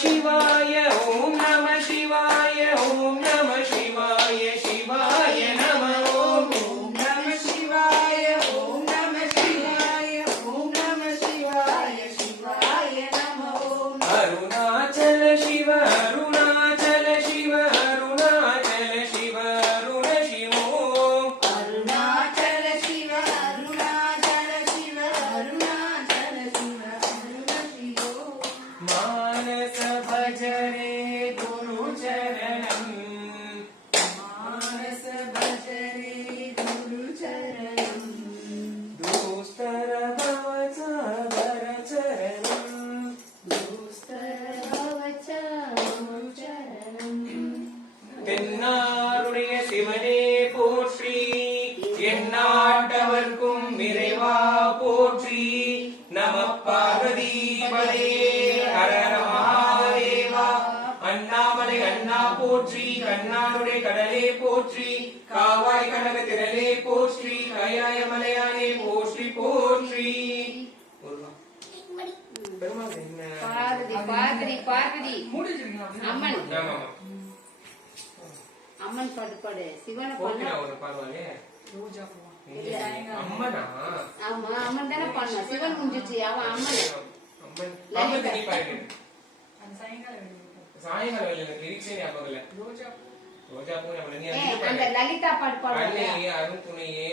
शिवाय ओम नमः शिवाय ओम नमः शिवाय शिवाय नमः ओम नमः शिवाय ओम नमः शिवाय ओम नमः शिवाय शिवाय नमः ओम अरुणाचल शिव अरुणाचल शिव अरुणाचल शिव अरुण शिव अरुणाचल शिव अरुणाचल शिव अरुणाचल शिव अरुण शिव मानस भजरे गुरु चरणं मानस भजरे गुरु चरणं दुस्तर भवच वर चरणं दुस्तर भवच गुरु चरणं தென்னாருடைய சிவனே போற்றி எந்நாட்டவர்க்கும் இறைவா போற்றி நம பார்வதிபதே ஹர மகாதேவா அண்ணாமலை அண்ணா போற்றி கண்ணாருடைய கடலே போற்றி காவாய் கனக திரளே போற்றி கைலாய மலையானே போற்றி போற்றி பெருமாள் என்ன பார்வதி பார்வதி பார்வதி அம்மன் ஆமா அம்மன் பாட்டு பாடு சிவனை போக்கினா பண்ண ஒரு பாடுவாங்க ரோஜா பூ அம்மனா ஆமா அம்மன் தானே பண்ண சிவன் முடிஞ்சிச்சு அவன் அம்மன் அம்மன் அம்மன் தனி பாடு அந்த சாயங்காலம் சாயங்கால வேலை எனக்கு லிரிக்ஸே ஞாபகம் இல்ல ரோஜா ரோஜா பூ நம்ம நீ அந்த லலிதா பாட்டு பாடுவாங்க அன்னையே அருண் துணையே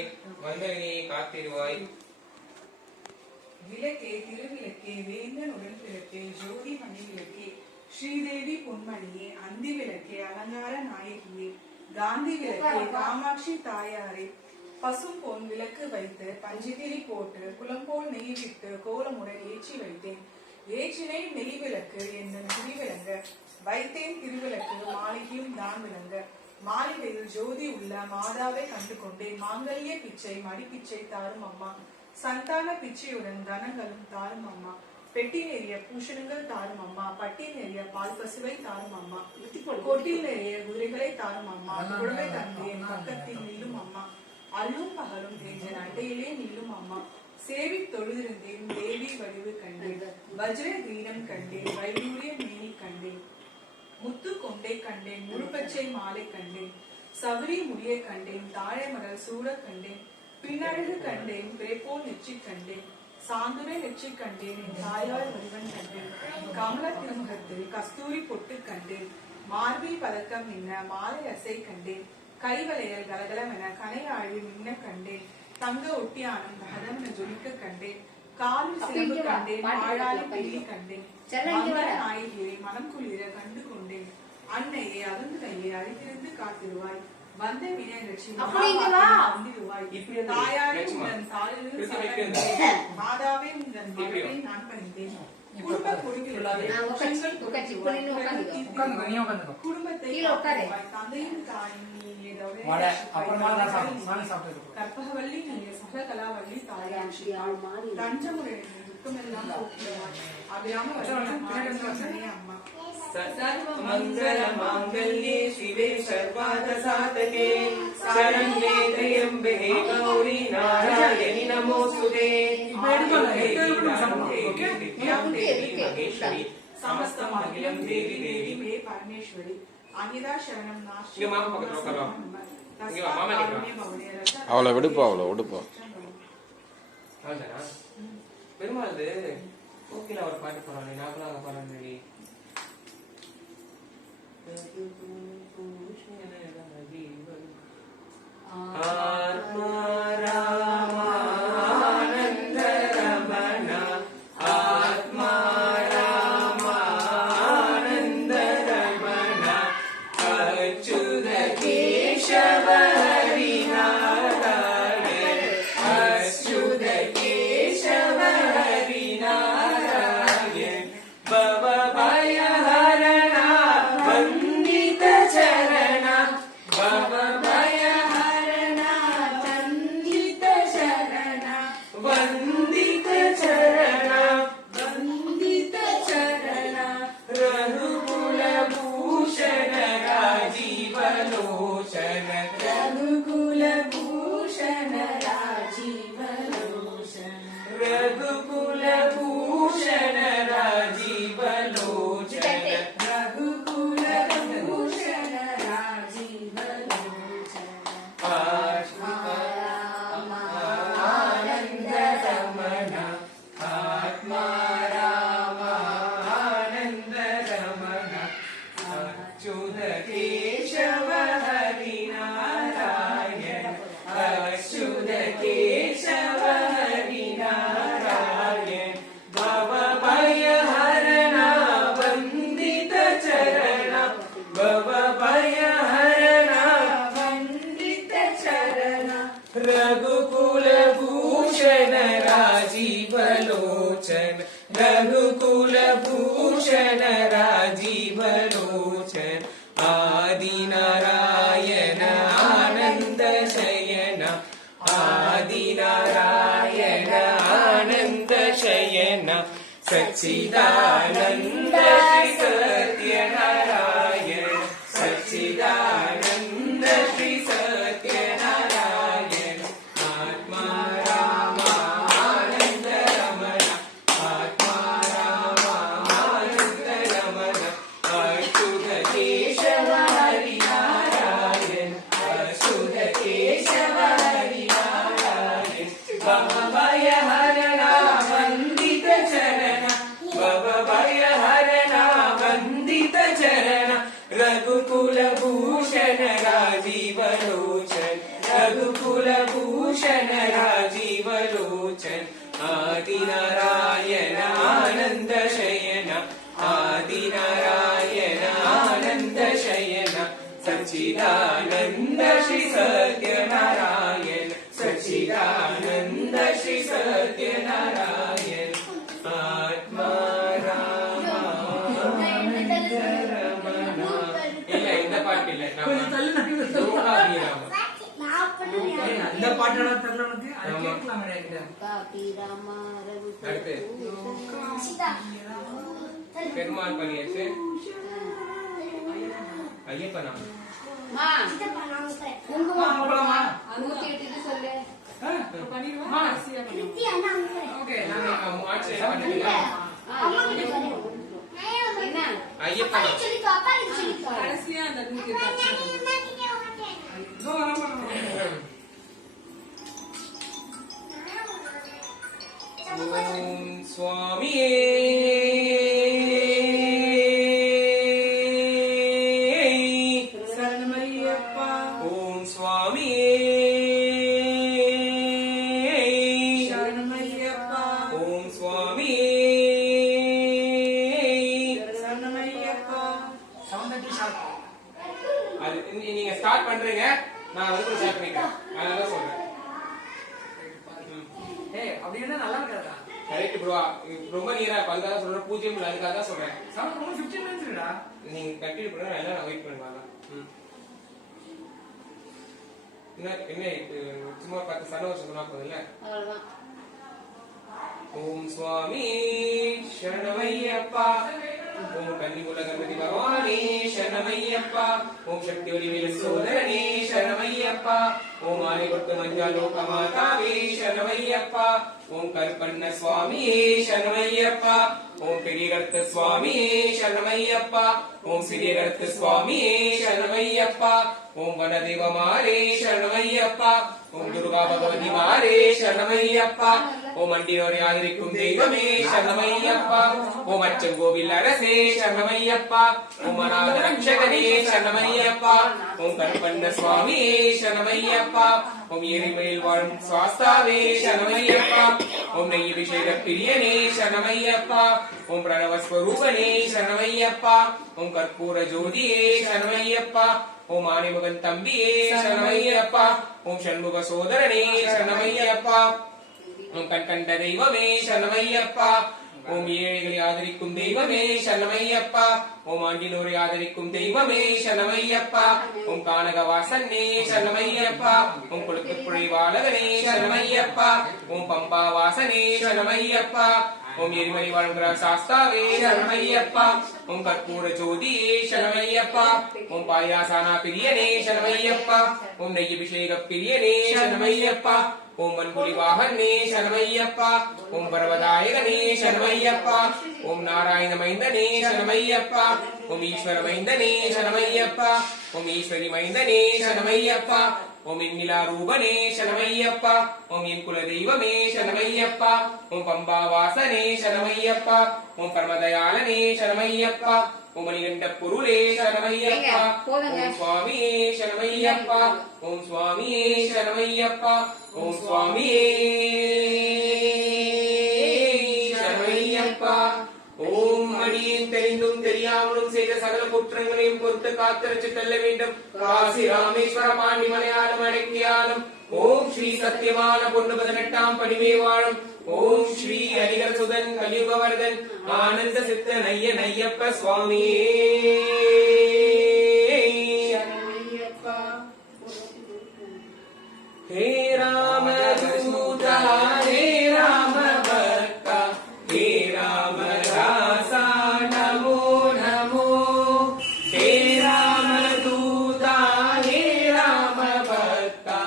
வந்தவனே காத்திருவாய் விளக்கே திருவிளக்கே வேந்தன் உடன் பிறக்கே ஜோதி மணி விளக்கே ஸ்ரீதேவி பொன்மணியே அந்தி விளக்கே அலங்கார நாயகியே காந்தி விளக்கே காமாட்சி தாயாரே பசும் பொன் விளக்கு வைத்து பஞ்சுகிரி போட்டு குளம்போல் நெய் விட்டு கோலமுடன் ஏற்றி வைத்தேன் ஏற்றினை நெய் விளக்கு என்னும் திருவிளங்க வைத்தேன் திருவிளக்கு மாளிகையும் தான் விளங்க மாளிகையில் ஜோதி உள்ள மாதாவை கண்டு கொண்டேன் மாங்கல்ய பிச்சை மடி பிச்சை தாரும் அம்மா சந்தான பிச்சையுடன் தனங்களும் தாரும் அம்மா பெட்டி நிறைய பூஷணங்கள் தாரும் அம்மா பட்டி நிறைய பால் பசுவை தாரும் அம்மா கொட்டில் நிறைய குதிரைகளை தாரும் அம்மா குழவை தந்து என் பக்கத்தில் நில்லும் அம்மா அல்லும் பகலும் என் அண்டையிலே நில்லும் அம்மா சேவி தொழுதிருந்தேன் தேவி வடிவு கண்டேன் வஜ்ர கிரீடம் கண்டேன் வைடூரிய மேனி கண்டேன் முத்து கொண்டே கண்டேன் முழுப்பச்சை மாலை கண்டேன் சபரி முடிய கண்டேன் தாழை மலர் சூட கண்டேன் பின்னழகு கண்டேன் பிரேப்போல் நெற்றி கண்டேன் சாந்துரை நெற்றி கண்டேன் என் தாயார் வடிவன் கண்டேன் கமல திருமுகத்தில் கஸ்தூரி பொட்டு கண்டேன் மார்பில் பதக்கம் என்ன மாலை அசை கண்டேன் கைவளையல் கலகலம் என கனையாழி மின்ன கண்டேன் தங்க ஒட்டியானம் தகதம் என ஜொலிக்க கண்டேன் காலில் சிறப்பு கண்டேன் வாழாலி பிள்ளி கண்டேன் நாயகியை மனம் குளிர கண்டு கொண்டேன் அன்னையே அகந்துகையை அழித்திருந்து காத்திருவாய் வந்த வினையலட்சி வந்திருவாய் தாயாரே உங்கள் தாளிலிருந்து மாதாவே உங்கள் மகளை நான் பணிந்தேன் குடும்ப குடும்பத்தை தந்தையும் தாயும் கற்பகவல்லி நீங்க சககலாவல்லி தாயாட்சி தஞ்சமுறை துக்கமெல்லாம் போக்குவாய் அபிராம அம்மா सर्वमंगल मांगल्ये शिवे सर्वार्थ साधके शरण्ये त्र्यंबके गौरी नारायणि नमोस्तुते महेश्वरी समस्त अखिलं देवी देवी मे परमेश्वरी अन्यदा शरणं नास्ति இங்க மாமா பக்கத்துல உட்காரலாம் இங்க வா மாமா நிக்கறா அவளை விடுப்பா அவ்வளவுதானா பெருமாள் ஓகேல ஒரு பாட்டு போறானே நாமலாம் அங்க போறானே आत्मा रामानंद रमण आत्मा रामानंद रमण अच्युत केशव हरि नारायण अच्युत केशव हरि नारायण भव भय हरणा वंदित चरण भव भय हरणा रघुकुल भूषण राजीव लोचन आदि नारायण आनंद शयन आदि नारायण आनंद शयन सच्चिदानंद श्री सत्यनारायण सच्चिदानंद श्री सत्यनारायण आत्मा रामानंद रमण आत्मा रामानंद रमण अच्युत केशव हरि नारायण अच्युत केशव हरि नारायण भय हरणा वंदित चरण भय हरणा वंदित चरण रघुकुल भूषण राजीव लोचन रघुकुल भूषण राजीव लोचन आदि नारायण आनंद शयन आदि नारायण आनंद शयन सच्चिदानंद श्री सत्यनारायण सच्चिदानंद श्री सत्यनारायण आत्मा रामानंद रमण இல்ல இந்த பாட்டு இல்ல அந்த பாட்டு தெரியல உனக்கு அது கேட்கலாம் காபி ராமா அடுத்து பெருமாள் பண்ணியாச்சு ஐயப்பனா மா குங்குமம் போடுமா அனுமதி எடுத்து சொல்லு பண்ணிடுவா ஓகே நான் மாட்சி பண்ணுங்க என்ன ஐயப்பனா கடைசியா அந்த ஓம் சுவாமியே சரணமையப்பா ஓம் சுவாமியே சரணமையப்பா ஓம் சுவாமியே சரணமையப்பா சவுண்ட் ஷார்ட் அது நீங்க ஸ்டார்ட் பண்றீங்க நான் வந்து ஸ்டார்ட் பண்ணிக்கிறேன் அதனால சொல்றேன் ஏய் அப்படி என்ன நல்லா இருக்காதா கரெக்ட் ப்ரோ ரொம்ப நீரா இருக்கும் அதுக்காக சொல்றேன் பூஜ்யம் இல்லை அதுக்காக தான் சொல்றேன் சவுண்ட் 15 மினிட்ஸ் இருக்குடா நீங்க கண்டினியூ பண்ணுங்க எல்லாம் வெயிட் பண்ணுவாங்க என்ன சும்மா 10 சனவர்ஷம் சொன்னா போதும்ல அவ்வளவுதான் ஓம் சுவாமி சரணமையப்பா ஓம் கன்னிமுல கணபதி பகவானே சரணமையப்பா ஓம் சக்தி வடிவேல் சோதரனே சரணமையப்பா ஓம் ஆனைபட்டு மஞ்சா லோக மாதாவே சரணமையப்பா ஓம் கருப்பண்ண சுவாமியே சரணமையப்பா ஓம் பெரியகர்த்த சுவாமியே சரணமையப்பா ஓம் சிறியகர்த்த சுவாமியே சரணமையப்பா ஓம் வனதேவமாரே சரணமையப்பா ஓம் துர்கா பகவதி மாரே சரணமையப்பா ஓம் அண்டியோரை ஆதரிக்கும் தெய்வமே சரணமையப்பா ஓம் அச்சங்கோவில் அரசே சரணமையப்பா ஓம் அநாத ரட்சகனே சரணமையப்பா ஓம் கருப்பண்ண சுவாமியே சரணமையப்பா ஓம் எரிமலையில் வாழும் சுவாஸ்தாவே சரணமையப்பா ஓம் நெய் அபிஷேக பிரியனே சரணமையப்பா ஓம் பிரணவஸ்வரூபனே சரணமையப்பா ஓம் கற்பூர ஜோதியே சரணமையப்பா ஓம் ஆனைமுகன் தம்பியே சரணமையப்பா ஓம் சண்முக சோதரனே சரணமையப்பா ஓம் கண்கண்ட தெய்வமே சரணமையப்பா ஓம் ஏழைகளை ஆதரிக்கும் தெய்வமே சரணமையப்பா ஓம் ஆண்டினோரை ஆதரிக்கும் தெய்வமே சரணமையப்பா ஓம் கானகவாசன்னே சரணமையப்பா ஓம் குளத்துப்புழை வாழகனே சரணமையப்பா ஓம் பம்பா வாசனே சரணமையப்பா ஓம் எரிமலை வாழ்கிற சாஸ்தாவே சரணமையப்பா ஓம் கற்பூர ஜோதியே சரணமையப்பா ஓம் பாயாசானா பிரியனே சரணமையப்பா ஓம் நெய் அபிஷேக பிரியனே சரணமையப்பா ஓம் மண்புலி வாகனே சரணமையப்பா ஓம் பரவதாயகனே சரணமையப்பா ஓம் நாராயண மைந்தனே சரணமையப்பா ஓம் ஈஸ்வர மைந்தனே சரணமையப்பா ஓம் ஈஸ்வரி மைந்தனே சரணமையப்பா ஓம் இன்னிலா ரூபனே சரணமையப்பா ஓம் என் குல தெய்வமே சரணமையப்பா ஓம் பம்பா வாசனே சரணமையப்பா ஓம் பரமதயாளனே சரணமையப்பா ஓம் மணிகண்ட பொருளே சரணமையப்பா ஓம் சுவாமியே சரணமையப்பா ஓம் சுவாமியே சரணமையப்பா ஓம் சுவாமியே சரணமையப்பா ஓம் அடியேன் தெரிந்தும் தெரியாமலும் செய்த சகல குற்றங்களையும் பொறுத்து காத்திரச்சு தள்ள வேண்டும். காசி ராமேஸ்வர பாண்டி மலையாளம் அடக்கியாலும் ஓம் ஸ்ரீ சத்தியமான பொண்ணு 18ஆம் படிமே வாழும் ஓம் ஸ்ரீ ஹரிகர சுதன் கலியுகவர்தன் ஆனந்த சித்த நைய நையப்ப சுவாமியே. हे राम दूता हे राम भक्ता हे राम दासा नमो नमो. हे राम दूता हे राम भक्ता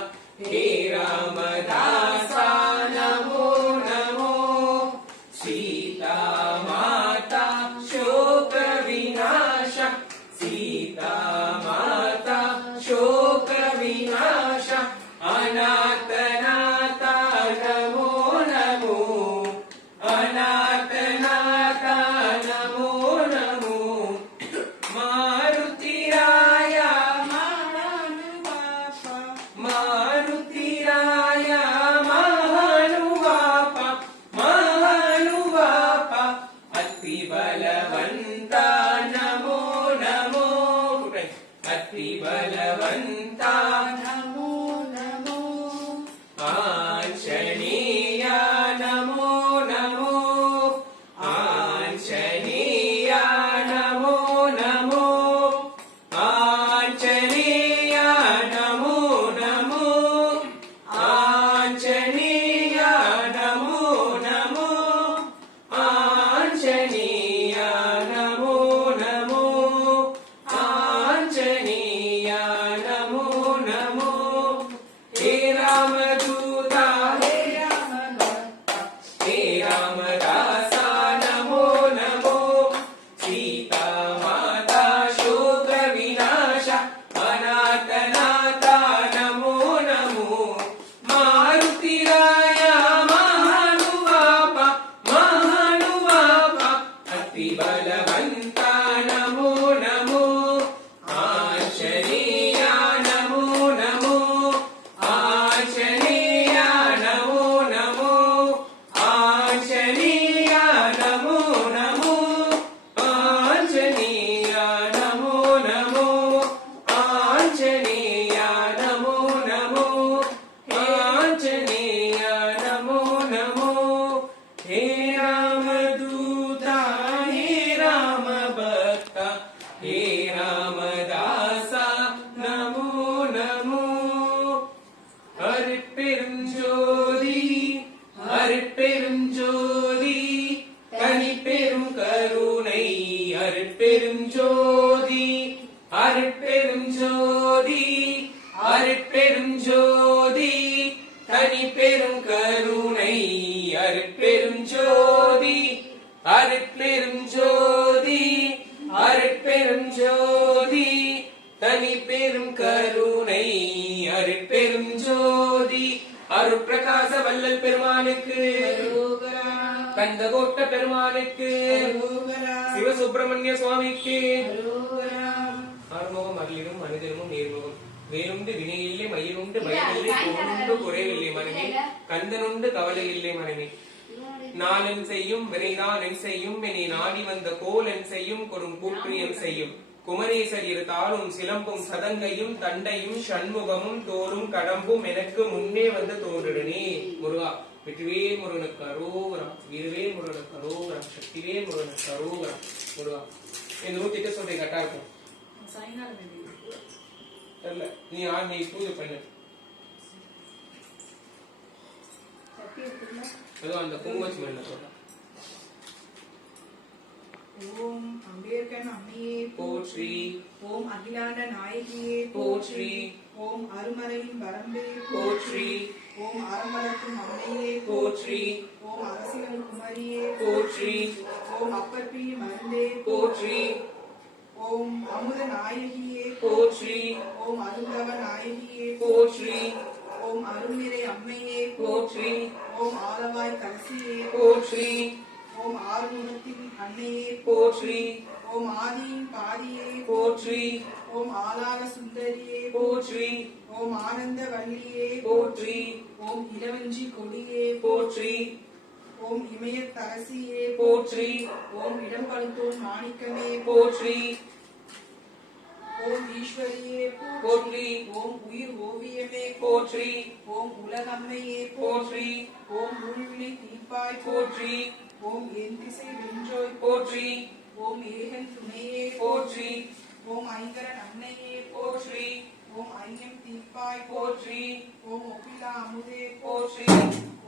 हे राम दासा नमो नमो. सीता माता शोक विनाश सीता माता शोक विनाश अनाथ नाथा नमो नमो अनाथ नाथा नमो नमो. मारुतिराया महानुभापा मारुतिराया महानुभापा महानुभापा अति बलवंता नमो नमो. अति बलवंता आंजनेया नमो नमो आंजनेया नमो नमो आंजनेया नमो नमो आंजनेया नमो नमो आंजनेया नमो नमो आंजनेया नमो नमो. हे राम दूता हे राम भक्ता हे राम दासा नमो नमो. सीता माता शोक विनाश अनाथ नाथा नमो नमो. मारुतिराया महानुभापा महानुभापा अति बलवंता नमो नमो. आंजनेया नमो नमो आंजनेया नमो नमो आंजनेया नमो नमो आंजनेया नमो नमो आंजनेया नमो नमो आंजनेया नमो नमो. हे राम दूता हे राम भक्ता हे राम दासा नमो नमो. அருட்பெருஞ்சோதி அருட்பெருஞ்சோதி தனிப்பெரும் கருணை அருட்பெருஞ்சோதி அருட்பெருஞ்சோதி அருட்பெருஞ்சோதி தனிப்பெரும் கருணை அருட்பெருஞ்சோதி அருட்பெருஞ்சோதி அருட்பெருஞ்சோதி தனிப்பெரும் கருணை அருட்பெருஞ்சோதி. அருட்பிரகாச வள்ளல் பெருமானுக்கு கந்தகோட்ட பெருமானுக்கு சிவசுப்பிரமணிய சுவாமிக்கு ஆறுமுகம் அருளிடும் மனிதனும் நேர்முகம் வேலுண்டு வினையில்லை மயிலுண்டு மயிலில்லை கோளுண்டு குறைவில்லை மனமே கந்தனுண்டு கவலை இல்லை மனமே. நாளென் செய்யும் வினைதான் என் செய்யும் என்னை நாடி வந்த கோல் என் செய்யும் கொடும் கூற்றியம் செய்யும். குமரேசர் இரு தாளும் சிலம்பும் சதங்கையும் தண்டையும் சண்முகமும் தோளும் கடம்பும் எனக்கு முன்னே வந்து தோன்றிடுனே. முருகா வெற்றிவேல் முருகனுக்கு அரோகரம் வீரவேல் முருகனுக்கு அரோகரம் சக்திவேல் முருகனுக்கு அரோகரம். முருகா இந்த 108 சொல்றேன் கரெக்டா இருக்கும் தெரியல. நீ பூஜை பண்ணு ஏதோ அந்த குங்குமச்சி மேல சொல்ற. ஓம் அம்பேத்கர் அம்மையே போற்றி ஓம் அகிலாண்ட நாயகியே போற்றி ஓம் அருமறையின் வரம்பே போற்றி ஓம் அறமலர்க்கும் அம்மையே போற்றி ஓம் அரசியல் குமரியே போற்றி ஓம் அப்பற்பி மருந்தே போற்றி ஓம் அமுத நாயகியே போற்றி ஓம் அருந்தவ நாயகியே போற்றி ஓம் அருள்நிறை அம்மையே போற்றி ஓம் ஆலவாய் கரசியே போற்றி ஓம் ஆறுமுகத்தின் அன்னையே போற்றி ஓம் ஆதியின் பாதியே போற்றி ஓம் ஆலார சுந்தரியே போற்றி ஓம் ஆனந்த வள்ளியே போற்றி ஓம் இளவஞ்சி கொடியே போற்றி ஓம் இமயத்தரசியே போற்றி. ஓம் இடம்பழுத்தோன் மாணிக்கமே போற்றி. ஓம் ஈஸ்வரியே போற்றி. ஓம் உயிர் ஓவியமே போற்றி. ஓம் உலகம்மையே போற்றி. ஓம் உள்வினை தீர்ப்பாய் போற்றி. ஓம் என் திசை வென்றோய் போற்றி. ஓம் ஏகன் துணையே போற்றி. ஓம் ஐங்கரன் அன்னையே போற்றி. ஓம் ஐயம் தீர்ப்பாய் போற்றி. ஓம் ஒப்பிலா அமுதே போற்றி.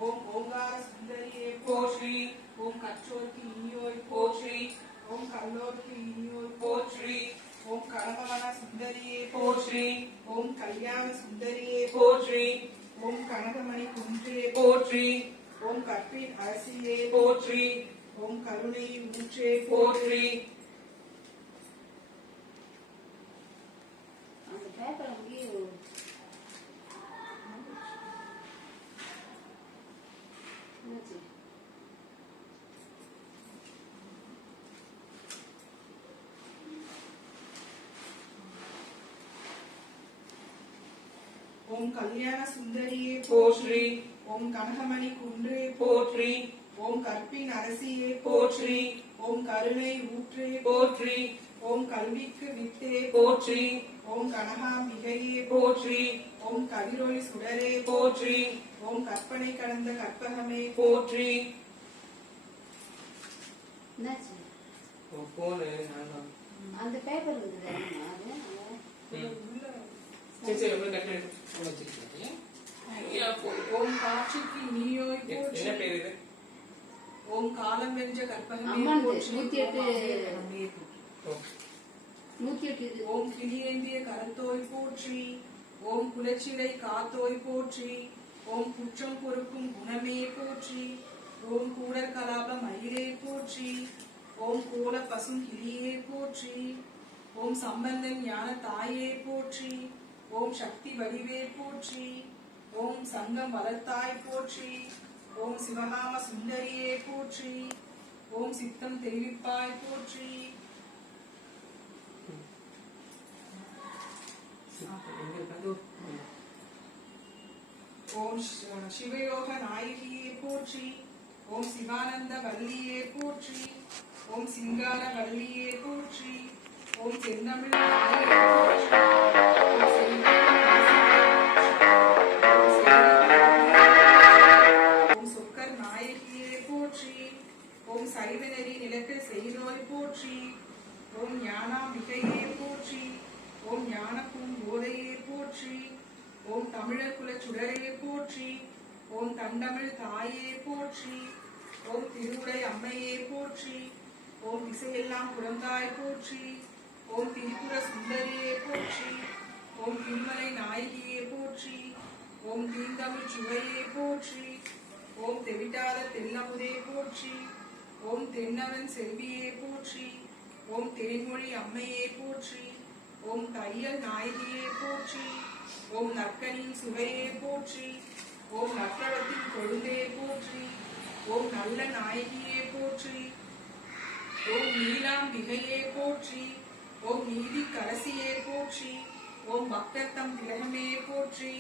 ஓம் ஓங்கார சுந்தரியே போற்றி. ஓம் கற்றோர்க்கு இனியோய் போற்றி. ஓம் கல்லோர்க்கு இனியோய் போற்றி. ஓம் கடம்பவன சுந்தரியே போற்றி. ஓம் கல்யாண சுந்தரியே போற்றி. ஓம் கனகமணி குன்றே போற்றி. ஓம் கற்பின் அரசியே போற்றி. ஓம் கருணை ஊற்றே போற்றி. அந்த பேப்பர் அங்கேயே என்னாச்சு? ஓம் கல்யாண சுந்தரியே போற்றி. ஓம் கனகமணி குன்றே போற்றி. ஓம் கற்பின் அரசியே போற்றி. ஓம் கருணை ஊற்றே போற்றி. ஓம் கல்விக்கு வித்தே போற்றி. ஓம் கனகாம்பிகையே போற்றி. ஓம் கதிரொளி சுடரே போற்றி. ஓம் கற்பனை கடந்த கற்பகமே போற்றி. என்னாச்சு? போனு அந்த பேப்பர் இருந்தது அது சரி சரி உங்களை கட்டு வச்சிருக்கீங்க. ஓம் காட்சிக்கு இனியோய் என்ன போற்றி பேர் இது? ஓம் காலம் வென்ற கற்பகமே அம்மாண்டு, போற்றி 108 ஓ. 108 இது. ஓம் கிளியேந்திய கரத்தோய் போற்றி ஓம் குலச்சிலை காத்தோய் போற்றி ஓம் குற்றம் பொறுக்கும் குணமே போற்றி ஓம் கூடர் கலாப மயிலே போற்றி ஓம் கோல பசும் கிளியே போற்றி ஓம் சம்பந்தன் ஞான தாயே போற்றி ஓம் சக்தி வடிவே போற்றி ஓம் சங்கம் வளர்த்தாய் போற்றி ஓம் சிவகாம சுந்தரியே போற்றி ஓம் சித்தம் தெரிவிப்பாய் போற்றி ஓம் சிவயோக நாயகியே போற்றி ஓம் சிவானந்த வல்லியே போற்றி ஓம் சிங்கார வல்லியே போற்றி ஓம் செந்தமிழ் தாயே போற்றி ஓம் ஓம் சொக்கர் நாயகியே போற்றி ஓம் சைவநெறி நிலக்க செய்தோய் போற்றி ஓம் ஞானாம்பிகையே போற்றி ஓம் ஞான பூங்கோதையே போற்றி ஓம் தமிழர் குல சுடரே போற்றி ஓம் தண்டமிழ் தாயே போற்றி ஓம் திருவுடை அம்மையே போற்றி ஓம் திசையெல்லாம் குழந்தாய் போற்றி ஓம் திரிபுர சுந்தரியே போற்றி ஓம் திருமலை நாயகியே போற்றி ஓம் தீந்தமிழ் சுவையே போற்றி ஓம் தெவிட்டாத தெல்லமுதே போற்றி ஓம் தென்னவன் செல்வியே போற்றி ஓம் தென்மொழி அம்மையே போற்றி ஓம் தையல் நாயகியே போற்றி ஓம் நற்கனின் சுவையே போற்றி ஓம் நற்றவத்தின் கொழுந்தே போற்றி ஓம் நல்ல நாயகியே போற்றி ஓம் நீலாம்பிகையே போற்றி ஓம் நீதி கரசியே போற்றி ஓம் பக்தர் தம் திலகமே போற்றி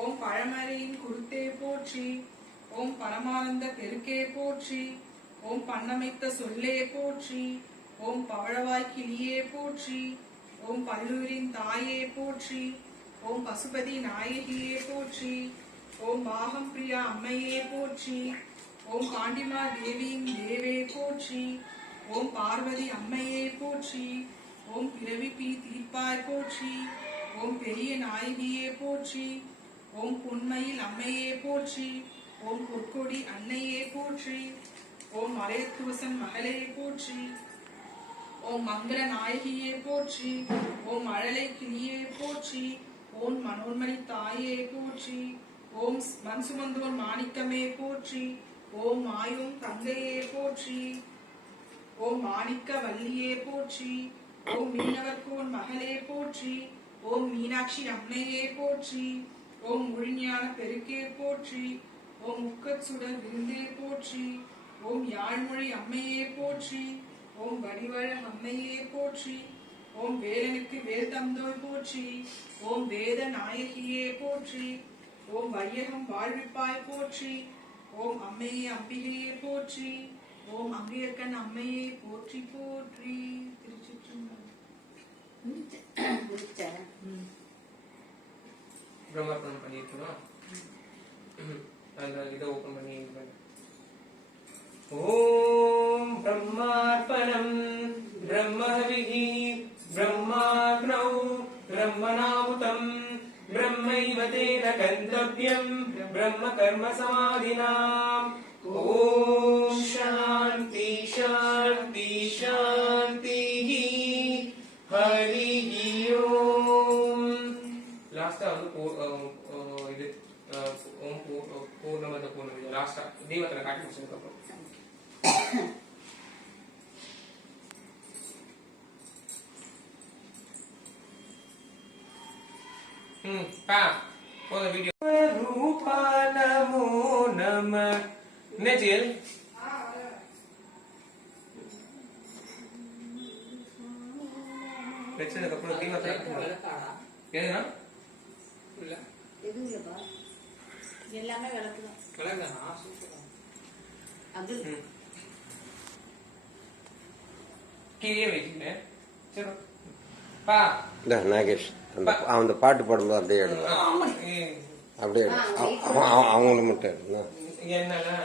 ஓம் பழமறையின் குருத்தே போற்றி ஓம் பரமானந்த பெருக்கே போற்றி ஓம் பண்ணமைத்த சொல்லே போற்றி ஓம் பவழவாய் கிளியே போற்றி ஓம் பல்லூரின் தாயே போற்றி ஓம் பசுபதி நாயகியே போற்றி ஓம் பாகம் பிரியா அம்மையே போற்றி ஓம் காண்டிமா தேவியின் தேவே போற்றி ஓம் பார்வதி அம்மையே போற்றி ஓம் பிறவி பி தீர்ப்பாய் போற்றி ஓம் பெரிய நாயகியே போற்றி ஓம் பொன்மையில் அம்மையே போற்றி ஓம் பொற்கொடி அன்னையே போற்றி ஓம் மலையத்துவசன் மகளே போற்றி ஓம் மங்கள நாயகியே போற்றி ஓம் மழலை கிளியே போற்றி ஓம் மனோன்மணி தாயே போற்றி ஓம் மன்சுமந்தோன் மாணிக்கமே போற்றி ஓம் மாயும் தங்கையே போற்றி ஓம் மாணிக்க வல்லியே போற்றி ஓம் மீனவர்கோன் மகளே போற்றி ஓம் மீனாட்சி அம்மையே போற்றி ஓம் முழுஞான பெருக்கே போற்றி ஓம் முக்கச்சுடர் விருந்தே போற்றி ஓம் யாழ்மொழி அம்மையே போற்றி ஓம் வடிவழ அம்மையே போற்றி ஓம் வேலனுக்கு வேல் தந்தோய் போற்றி ஓம் வேத நாயகியே போற்றி ஓம் வையகம் வாழ்விப்பாய் போற்றி ஓம் அம்மையே அம்பிகையே போற்றி. ஓம் அங்கையர்க்கன் அம்மையே போற்றி போற்றி. திருச்சிற்றம்பலம். பிரம்மர்ப்பணம் பண்ணிருக்கணும். அந்த இதை ஓபன் பண்ணி ஓம் பிரம்மார்ப்பணம் பிரம்மஹவிஹி பிரம்மாக்னௌ பிரம்மணாமுதம் பிரம்மைவ தேன கந்தவ்யம் பிரம்ம கர்ம சமாதினாம். ஓம் சாந்தி சாந்தி சாந்தி. ஹரி ஓம். லாஸ்டா வந்து இது ஓம் பூர்ணமத பூர்ணமிதம் லாஸ்டா தெய்வத்துல காட்டி முடிச்சதுக்கு அப்புறம் போதும் வீடியோ. ரூபா நமோ நம. என்ன செயல்? வச்சதுக்கு அப்புறம் தெய்வத்துல எதுனா எதுவும் இல்லப்பா, எல்லாமே விளக்குதான். அது கீழே வைக்கிறேன். சரி பா நாகேஷ் அந்த பாட்டு பாடும்போது அப்படியே எடுங்க, அப்படியே அவங்களுக்கு மட்டும் எடுங்க. என்னன்னா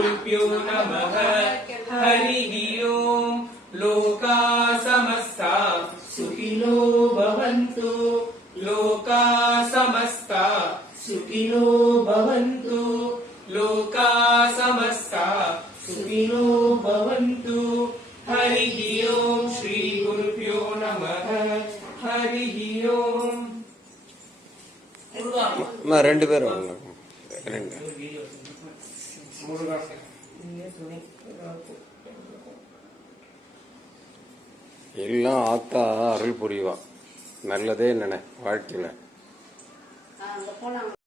गुरुभ्यो नमः हरिः ओम् लोका समस्ता सुखिनो भवन्तु लोका समस्ता सुखिनो भवन्तु लोका समस्ता सुखिनो भवन्तु हरिः ओम् श्री गुरुभ्यो नमः हरिः ओम् அம்மா, 2 பேரும் வாங்க. 2 எல்லாம் ஆத்தா அருள் புரிவா. நல்லதே நினை வாழ்க்கையில. அங்க போலாம்